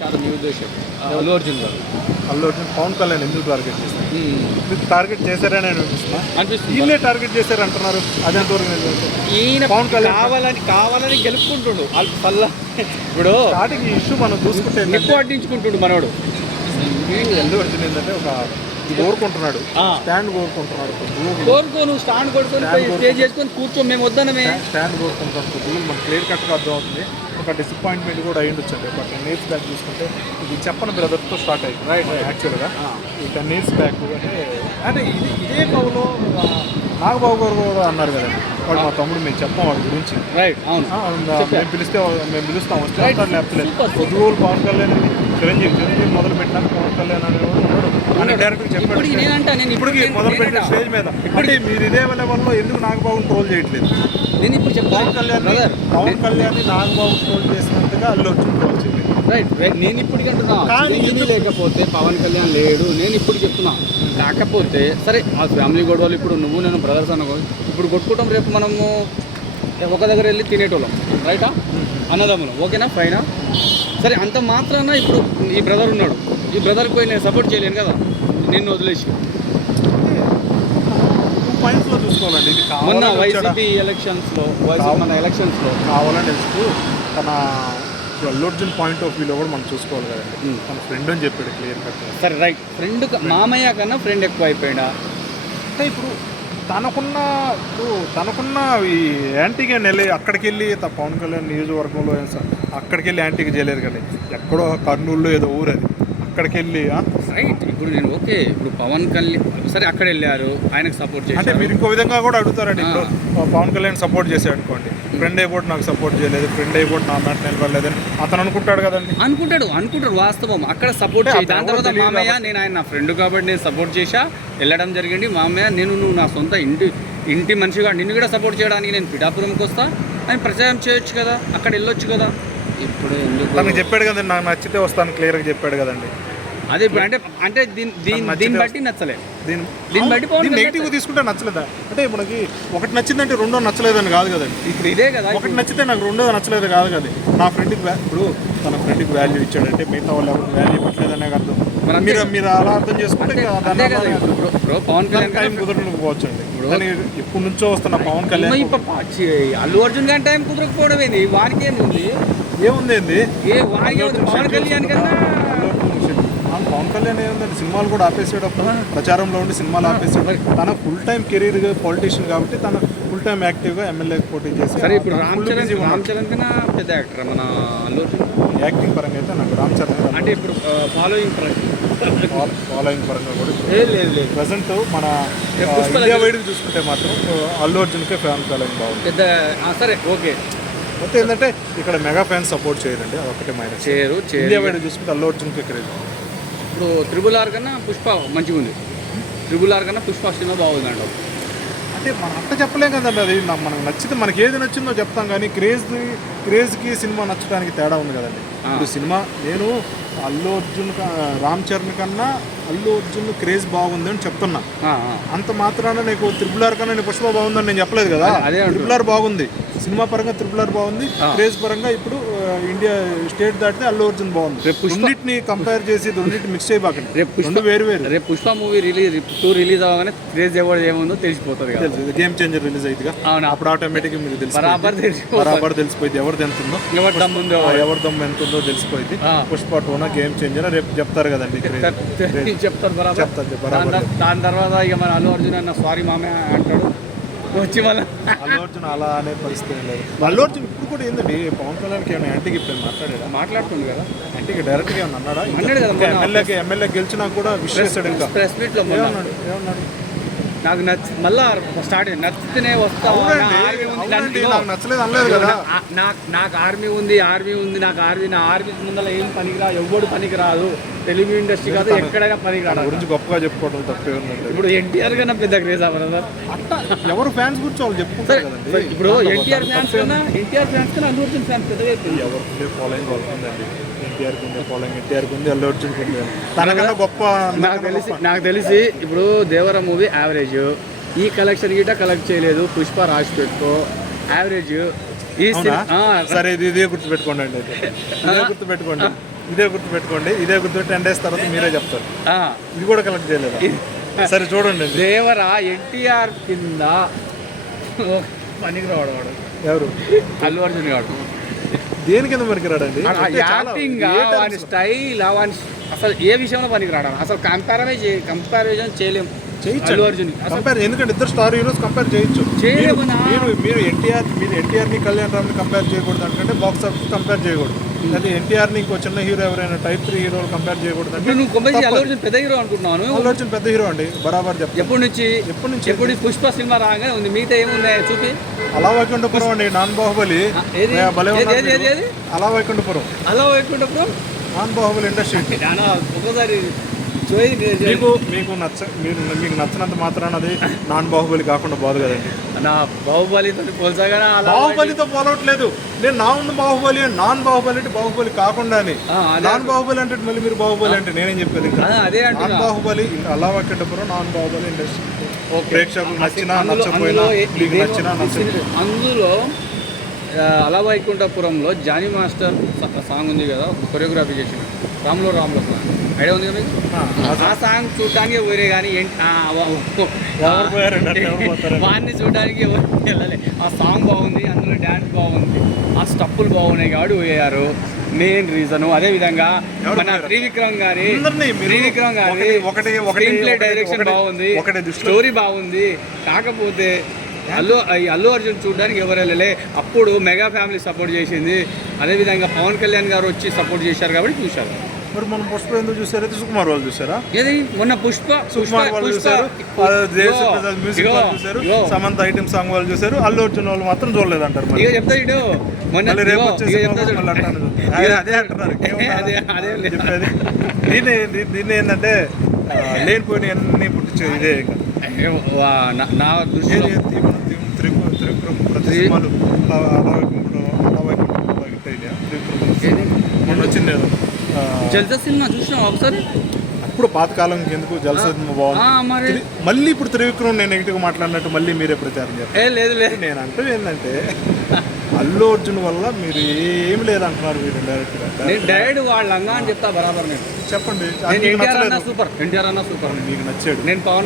కాదు మీ ఉద్దేశం. అల్లు అర్జున్ గారు. అల్లు అర్జున్ పవన్ కళ్యాణ్ ఎందుకు టార్గెట్ చేశారు మీకు టార్గెట్ చేశారని నేను అనిపిస్తున్నా అనిపిస్తుంది. వీళ్ళే టార్గెట్ చేశారు అంటున్నారు అదేంతవరకు నిజం? ఈయన పవన్ కళ్యాణ్ కావాలని కావాలని గెలుపుకుంటుండు. వాళ్ళు పల్ల ఇప్పుడు ఈ ఇష్యూ మనం చూసుకుంటే ఎక్కువ అడ్డించుకుంటుండు మనోడు. అల్లు అర్జున్ ఏంటంటే ఒక కోరుకుంటున్నాడు. స్టాండ్ కోరుకుంటున్నాడు కోరుకోను స్టాండ్ కొడుకొని స్టే చేసుకొని కూర్చో మేము వద్దనమే. స్టాండ్ కోరుకుంటున్నాడు కొద్దిగా మనకు క్లియర్ కట్గా అర్థం అవుతుంది ఒక డిసప్పాయింట్మెంట్ కూడా అయ్యి ఉండొచ్చండి ఒక టెన్ ఇయర్స్ బ్యాక్ చూసుకుంటే ఇది చెప్పని బ్రదర్తో స్టార్ట్ అయ్యింది రైట్ యాక్చువల్గా ఈ టెన్ ఇయర్స్ బ్యాక్ అంటే అంటే ఇది ఇదే ఆ, నాగబాబు గారు కూడా అన్నారు కదండి వాడు మా తమ్ముడు మేము చెప్పాం వాడి గురించి. రైట్ అవును. మేము పిలిస్తే మేము పిలుస్తాం. వస్తే లేకపోతే. కొద్ది రోజులు పవన్ కళ్యాణ్ చిరంజీవి చిరంజీవి మొదలు పెట్టినాక పవన్ కళ్యాణ్ అనేవాడు ఇప్పుడు నేనంటా నేను ఇప్పుడు మొదలు పెట్టిన. స్టేజ్ మీద. ఇప్పుడు మీరు ఇదే ఎందుకు ట్రోల్ చేయట్లేదు? నేను ఇప్పుడు చెప్తాను కళ్యాణ్ బ్రదర్ పవన్ కళ్యాణ్ నాగబాబు ట్రోల్ చేసినంతగా అల్లు అర్జున్ ట్రోల్ చేయలేదు. రైట్ రైట్ నేను అంటున్నా కానీ లేకపోతే పవన్ కళ్యాణ్ లేడు. నేను ఇప్పుడు చెప్తున్నా కాకపోతే సరే ఆ ఫ్యామిలీ గొడవలు ఇప్పుడు నువ్వు నేను బ్రదర్స్ అనుకో ఇప్పుడు కొట్టుకుంటాం రేపు మనము ఒక దగ్గర వెళ్ళి తినేటోళ్ళం. రైటా అన్నదమ్ములు. ఓకేనా ఫైనా సరే అంత మాత్రాన ఇప్పుడు ఈ బ్రదర్ ఉన్నాడు. ఈ బ్రదర్కి పోయి నేను సపోర్ట్ చేయలేను కదా. నిన్ను వదిలేసి. పాయింట్స్లో చూసుకోవాలండి. ఇది మొన్న? వైసీపీ ఎలక్షన్స్లో మన ఎలక్షన్స్లో కావాలని తన ఇప్పుడు అల్లు అర్జున్ పాయింట్ ఆఫ్ వ్యూలో కూడా మనం చూసుకోవాలి కదండి. తన ఫ్రెండ్ అని చెప్పాడు క్లియర్ కట్ సరే రైట్ ఫ్రెండ్ మామయ్య కన్నా ఫ్రెండ్ ఎక్కువ అయిపోయాడా అంటే ఇప్పుడు తనకున్న ఇప్పుడు తనకున్న ఈ యాంటీగా నెల అక్కడికి వెళ్ళి పవన్ కళ్యాణ్ నియోజకవర్గంలో అక్కడికి వెళ్ళి యాంటీగా చేయలేదు కానీ ఎక్కడో కర్నూలులో ఏదో ఊరు అది. అక్కడికి వెళ్ళి రైట్ ఇప్పుడు నేను ఓకే. ఇప్పుడు పవన్ కళ్యాణ్ సరే అక్కడ వెళ్ళారు ఆయనకు సపోర్ట్ అంటే చేశారు మీరు ఇంకో విధంగా కూడా అడుగుతారండి. ఇప్పుడు పవన్ కళ్యాణ్ సపోర్ట్ చేశాడు అనుకోండి ఫ్రెండ్ అయిపోయి నాకు సపోర్ట్ చేయలేదు ఫ్రెండ్ అయిపోయి నా మాట నిలబడలేదని అతను అనుకుంటాడు కదండి. అనుకుంటాడు అనుకుంటాడు వాస్తవం. అక్కడ సపోర్ట్ అంటే చేయి. దాని తర్వాత మామయ్య. నేను ఆయన నా ఫ్రెండ్ కాబట్టి నేను సపోర్ట్ చేశా. వెళ్ళడం జరిగింది. మామయ్య నేను నువ్వు నా సొంత ఇంటి ఇంటి మనిషిగా నిన్ను కూడా సపోర్ట్ చేయడానికి నేను పిఠాపురంకి వస్తా. అని ప్రచారం చేయొచ్చు కదా. అక్కడ వెళ్ళొచ్చు కదా. ఇప్పుడు ఎందుకు? తనకు చెప్పాడు కదండి నాకు నచ్చితే వస్తాను క్లియర్గా చెప్పాడు కదండి. అదే ఇప్పుడు అంటే అంటే దీని దీని నచ్చితే దీన్ని బట్టి నచ్చలే దీని దీన్ని బట్టి కళ్యాణ్ నెగిటివ్ తీసుకుంటే నచ్చలేదా? అంటే మనకి ఒకటి నచ్చిందంటే రెండో నచ్చలేదని కాదు కదండి. ఇప్పుడు ఇదే కదా ఒకటి నచ్చితే నాకు రెండో నచ్చలేదు కాదు కదా నా ఫ్రెండ్కి ఇప్పుడు తన ఫ్రెండ్కి వాల్యూ ఇచ్చాడంటే మిగతా వాళ్ళు ఎవరికి వాల్యూ ఇవ్వట్లేదనే అర్థం మరి మీరు అలా అర్థం చేసుకుంటే ఇప్పుడు పవన్ కళ్యాణ్ టైం కుదరకపోవచ్చు అండి. ఇప్పుడు- నుంచో వస్తున్న పవన్ కళ్యాణ్ అల్లు అర్జున్ గారి టైం కుదరకపోవడం ఏంది? వానికి ఏముంది? ఏముంది ఏ ఏముంది? పవన్ కళ్యాణ్ కన్నా పవన్ కళ్యాణ్ ఏముందండి సినిమాలు కూడా ఆపేసాడు అప్పుడు ప్రచారంలో ఉండి సినిమాలు ఆపేసాడు తన ఫుల్ టైం కెరీర్ పొలిటీషియన్ కాబట్టి తన ఫుల్ టైం యాక్టివ్గా ఎమ్మెల్యే పోటీ చేసి సరే ఇప్పుడు రామ్ చరణ్ busy ఉన్నాడు. రామ్ చరణ్ కన్నా పెద్ద యాక్టర్ మన యాక్టింగ్ పరంగా అయితే నాకు రామ్ చరణ్ అంటే ఇప్పుడు ఫాలోయింగ్ ఫాలోయింగ్ పరంగా. కూడా లేదు లేదు ప్రజెంట్ మన ఇండియా వైడ్ చూసుకుంటే మాత్రం అల్లు అర్జున్కే ఫ్యాన్ ఫాలోయింగ్ బాగుంది. పెద్ద సరే ఓకే. మొత్తం ఏంటంటే ఇక్కడ మెగా ఫ్యాన్స్ సపోర్ట్ చేయరండి. అదొకటే మైనస్ ఇండియా చేరు వైడ్ చూసుకుంటే అల్లు అర్జున్కి క్రేజ్ ఇప్పుడు త్రిబుల్ ఆర్ కన్నా పుష్ప మంచిగా ఉంది త్రిబుల్ ఆర్ కన్నా పుష్ప సినిమా బాగుంది అంటావు అంటే మనం అంత చెప్పలేం కదండి అది నా- మనకు నచ్చితే మనకి ఏది నచ్చిందో చెప్తాం కానీ క్రేజ్ క్రేజ్కి సినిమా నచ్చడానికి తేడా ఉంది కదండి. ఇప్పుడు సినిమా నేను అల్లు అర్జున్ రామ్ చరణ్ కన్నా అల్లు అర్జున్ క్రేజ్ బాగుంది అని చెప్తున్నా. అంత మాత్రాన నీకు త్రిపుల్ ఆర్ కన్నా నీకు పుష్ప బాగుందని నేను చెప్పలేదు కదా. త్రిపుల్ ఆర్ బాగుంది సినిమా పరంగా త్రిపుల్ ఆర్ బాగుంది. క్రేజ్ పరంగా ఇప్పుడు ఇండియా స్టేట్ దాటితే అల్లు అర్జున్ బాగుంది. రేపు రెండింటిని కంపేర్ చేసి రెండింటిని మిక్స్ చేయబాకండి. రేపు పుష్ప రెండు వేరు వేరు. రేపు Pushpa movie release two release అవ్వగానే క్రేజ్ ఎవరు ఏముందో తెలిసిపోతుంది తెలుసు గేమ్ చేంజర్ రిలీజ్ అయిందిగా. అవునా? అప్పుడు ఆటోమేటిక్గా మీకు తెలుసు బరాబర్ తెలిసిపోతుంది. బరాబర్ తెలిసిపోయింది. ఎవరు ఎంతుందో ఎవరు దమ్ముందో ఆ, ఎవరి దమ్ము ఎంత ఉందో తెలిసిపోయింది. పుష్ప టూనా గేమ్ చేంజర్ రేపు చెప్తారు కదండి. చెప్తారు. బరాబర్. చెప్తారు దాని తర్వాత ఇక మన అల్లు అర్జున్ అన్న సారీ మామే అంటాడు. వచ్చి మళ్ళీ. అల్లు అర్జున్ అలా అనే పరిస్థితి లేదు. అల్లు అర్జున్ ఇప్పుడు కూడా ఏందండి? పవన్ కళ్యాణ్కి ఏమైనా యాంటీకి ఇప్పుడు మాట్లాడాడా? మాట్లాడుతుంది కదా. యాంటీకి డైరెక్ట్గా ఏమన్నా అన్నాడా? అన్నాడు కదా. ఎమ్మెల్యేకి ఎమ్మెల్యే గెలిచినా కూడా విష్ ఇంకా. ప్రెస్ ఏమన్నాడు? ఏమన్నాడు? నాకు నచ్చి మళ్ళా స్టార్ట్ నచ్చితేనే వస్తా. అవునండి. ఆర్మీ ఉంది అవునండి. దాంట్లో- నాకు నచ్చలేదు అనలేదు కదా. నా- నాకు నాకు ఆర్మీ ఉంది ఆర్మీ ఉంది నాకు ఆర్మీ నా ఆర్మీ ముందర ఏం పనికిరా ఎవ్వడు పనికిరాదు. తెలుగు ఇండస్ట్రీ కాదు ఎక్కడైనా తన పనికిరాదు గురించి గొప్పగా చెప్పుకోవడం తప్పే ఇప్పుడు ఎన్టీఆర్ కన్నా పెద్ద క్రేజ్ అట్టా ఎవరు ఫ్యాన్స్ గురించి వాళ్ళు చెప్పుకుంటారు ఇప్పుడు ఎన్టీఆర్ ఫ్యాన్స్. కన్నా ఎన్టీఆర్ ఫ్యాన్స్ కన్నా అల్లు అర్జున్ ఫ్యాన్స్ పెద్దగా ఫాలోయింగ్ ఫాలోయింగ్ అల్లు తనకన్నా గొప్ప నాకు తెలిసి నాకు తెలిసి ఇప్పుడు దేవర మూవీ యావరేజ్. ఈ కలెక్షన్ గిట్ట కలెక్ట్ చేయలేదు. పుష్ప రాసి పెట్టుకో. యావరేజ్. ఈ సరే ఇది ఇదే గుర్తు పెట్టుకోండి అండి ఇదే గుర్తు పెట్టుకోండి. ఇదే గుర్తు పెట్టుకోండి. ఇదే గుర్తు టెన్ డేస్ తర్వాత మీరే చెప్తారు. ఇది కూడా కలెక్ట్ చేయలేదా? సరే చూడండి దేవరా ఎన్టీఆర్ కింద పనికి రావడం వాడు. ఎవరు? అల్లు అర్జున్ గాడు. దేని కింద మనకి రాడండి ఆ అంటే చాలా యాక్టింగ్? వాని స్టైల్ వాని అసలు ఏ విషయంలో పనికి రావడం అసలు కంపారమే చే కంపారిజన్ చేయలేం. చేయొచ్చు. అర్జున్. కంపేర్ ఎందుకంటే ఇద్దరు స్టార్ హీరోస్ కంపేర్ చేయొచ్చు. చేయలేము మీరు-. మీరు ఎన్టీఆర్ మీరు ఎన్టీఆర్ని కళ్యాణ్ రామ్ని కంపేర్ చేయకూడదు అంటే బాక్స్ ఆఫీస్ కంపేర్ చేయకూడదు. అదే ఎన్టీఆర్ని ఇంకో చిన్న హీరో ఎవరైనా టైప్ త్రీ హీరోలు కంపేర్ చేయకూడదు నువ్వు కొంపేసి అల్లు అర్జున్ పెద్ద హీరో అనుకుంటున్నాను అల్లు అర్జున్ పెద్ద హీరో అండి బరాబర్ చెప్తాను. ఎప్పటి నుంచి? ఎప్పటి నుంచి? ఎప్పుడు పుష్ప సినిమా రాగానే ఉంది మిగతా ఏమున్నాయి చూపి. అలా వైకుంఠపురం అండి నాన్ బాహుబలి? అలా వైకుంఠపురం. అలా పెట్టుకుంటప్పుడు నాన్ బాహుబలి ఇండస్ట్రీ. చూయి మీకు మీకు నచ్చ మీరు మీకు నచ్చినంత మాత్రాన అది నాన్ బాహుబలి కాకుండా పోదు కదండి. నా బాహుబలితో పోల్చగానే అలా బాహుబలితో పోలవట్లేదు. నేను నా ఉన్న బాహుబలి నాన్ బాహుబలి అంటే బాహుబలి కాకుండా అని నాన్ బాహుబలి అంటే మళ్ళీ మీరు బాహుబలి అంటే నేనేం చెప్పేది అదే నాన్ బాహుబలి అలా Venkatapuram non Baahubali industry. Okay. ప్రేక్షకులకు నచ్చినా ఏ- మీకు నచ్చినా నచ్చకపోయినా. అందులో ఆ, అలవైకుంఠపురంలో జానీ మాస్టర్ సాంగ్ ఉంది కదా కొరియోగ్రఫీ చేసిన రాములో రాములో సాంగ్. ఐడియా ఉంది కదా మీకు? ఆ, సాంగ్ చూడటానికి పోయిరే కానీ ఏంటి? వాడిని చూడడానికి ఎవరు వెళ్ళలే. ఆ సాంగ్ బాగుంది అందులో డ్యాన్స్ బాగుంది ఆ స్టప్పులు బాగున్నాయి కాబట్టి పోయారు. మెయిన్ రీజన్ అదే విధంగా మన? త్రివిక్రమ్ గారి త్రివిక్రమ్ గారి ఒకటి- ఒకటి- స్క్రీన్ ప్లే డైరెక్షన్ బాగుంది స్టోరీ బాగుంది. కాకపోతే అల్లు అల్లు అర్జున్ చూడడానికి ఎవరు వెళ్ళలే. అప్పుడు మెగా ఫ్యామిలీ సపోర్ట్ చేసింది. అదేవిధంగా పవన్ కళ్యాణ్ గారు వచ్చి సపోర్ట్ చేశారు కాబట్టి చూశారు. మరి మనం పుష్ప ఎందుకు చూసారు సుకుమార్ వాళ్ళు చూసారా ఏది? మొన్న పుష్ప సుకుమార్ వాళ్ళు చూసారు మ్యూజిక్ వాళ్ళు చూసారు. సమంత ఐటమ్ సాంగ్ వాళ్ళు చూసారు అల్లు అర్జున్ వాళ్ళు మాత్రం చూడలేదంటారు ఇక చెప్తా ఇటు. మొన్న రేపు అంటారు. అదే అంటున్నారు. లేదు. చెప్పేది. దీన్ని దీన్ని ఏంటంటే లేనిపోయిన అన్ని పుట్టించేది ఇదే ఇంకా. నా- దృష్టిలో ఏది తీవ్రం, తీవ్రం, త్రిపురం త్రిపురం ప్రతి త్రి- సినిమాలు అలా అలా వైకుంఠం అలా వైకుంఠం హిట్ అయ్యాయి. త్రిపురం ఏది? మొన్న వచ్చింది జల్సా సినిమా చూసినావా ఒకసారి? అప్పుడు పాతకాలం ఎందుకు జలస సినిమా బాగుంది? మళ్ళీ ఇప్పుడు త్రివిక్రమ్ నేను నెగిటివ్ మాట్లాడినట్టు మళ్ళీ మీరే ప్రచారం చేస్తారు. ఏ లేదు లేదు. నేను అంటూ ఏంటంటే అల్లు అర్జున్ వల్ల మీరు ఏం లేదంటున్నారు మీరు డైరెక్ట్ వాళ్ళ లంగా అని చెప్తా బరాబర్ నేను. చెప్పండి. సూపర్. ఎన్టీఆర్ అన్న సూపర్. మీకు నచ్చాడు. నేను పవన్